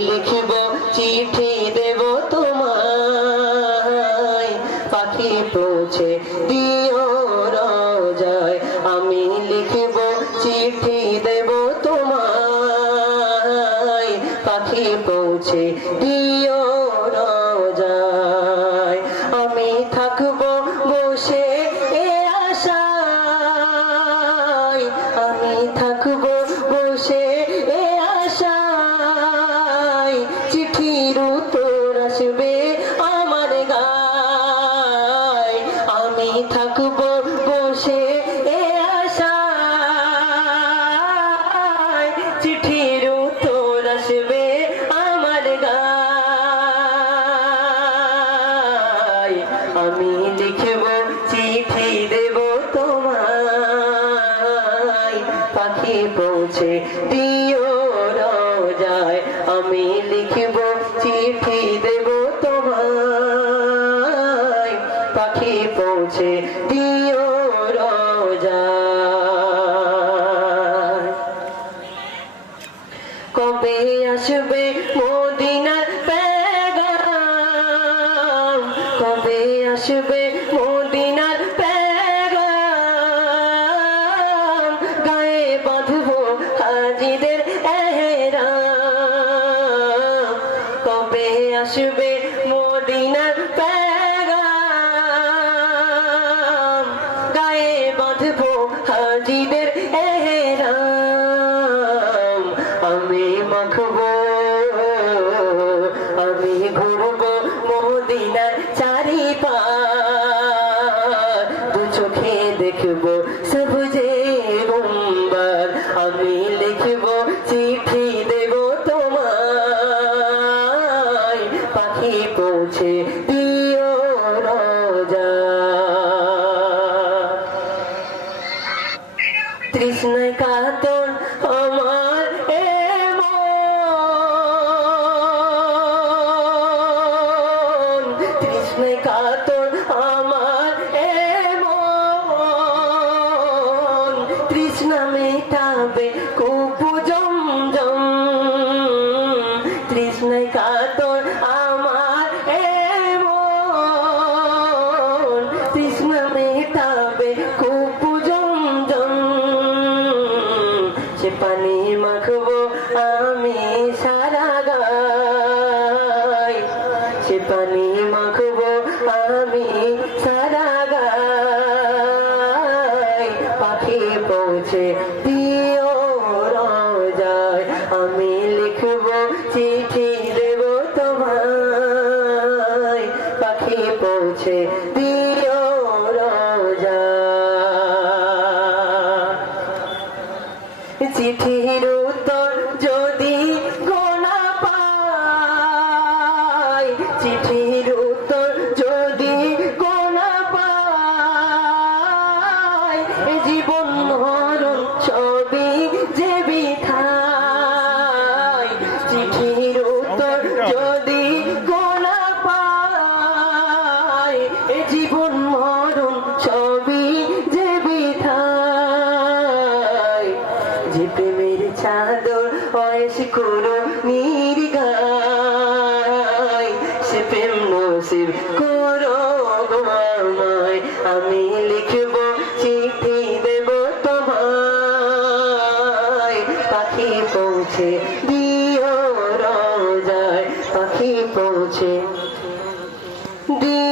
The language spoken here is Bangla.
লিখব চিঠি দেব তোমায়, পাখি পৌঁছে দিও রোজায়। আমি লিখব চিঠি দেব তোমায়, পাখি পৌঁছে দিও রোজায়। আমি থাকবো বসে এ আশায়, আমি থাকবো বসে এ আশায়, চিঠির উত্তর আসবে আমার গায়। আমি থাকবো বসে এ আশায়, চিঠির উত্তর আসবে আমার গায়। আমি লিখব চিঠি দেব তোমায়, পাখি পৌঁছে দিও রোজায়। আমি লিখব চিঠি দেব তোমায়, পাখি পৌঁছে দিও রোজায়। কবে আসবে মদিনার পেগাম, কবে আসবে মদিনার পেগাম, গায়ে বাঁধবো হাজিদের এহরাম। কবে আসবে মদিনার পেগাম, গায়ে বাঁধবো হাজিদের এহরাম। আমি মাখবো, আমি ঘুরবো মদিনার চারিপার, দু চোখে দেখবো সবুজে গুম্বার। আমি লিখবো চিঠি দেব তোমায়, পাখি পৌঁছে দিও রোজায়। তৃষ্ণায় কাতর আমার এ মন, তৃষ্ণায় কাতর আমার এ মন, তৃষ্ণা মেটাবে কুপু জমজম। তৃষ্ণায় কাতর আমার এ মন, তৃষ্ণা মেটাবে কুপু জমজম। সে পানি মাখবো আমি সারা গায়, সে পানি মাখবো আমি সারা গায়, পাখি পৌঁছে দিও রোজায়। আমি লিখবো চিঠি দেব তোমায়, পাখি পৌঁছে দিও রোজায়। চিঠির উত্তর যদি গোনা পাই, চিঠির উত্তর যদি গোনা পাই, জীবন মরণ সবই যে বিধায়। চিঠির উত্তর যদি গোনা পাই, জীবন মরণ সবই যে বিধায়। যে প্রেমের চাদর বয়স করো নির্গায়, সে প্রেম নসিব করো গো আমায়। আমি লিখব চিঠি দেব তোমায়, পাখি পৌঁছে দিও রোজায়, পাখি পৌঁছে দিও।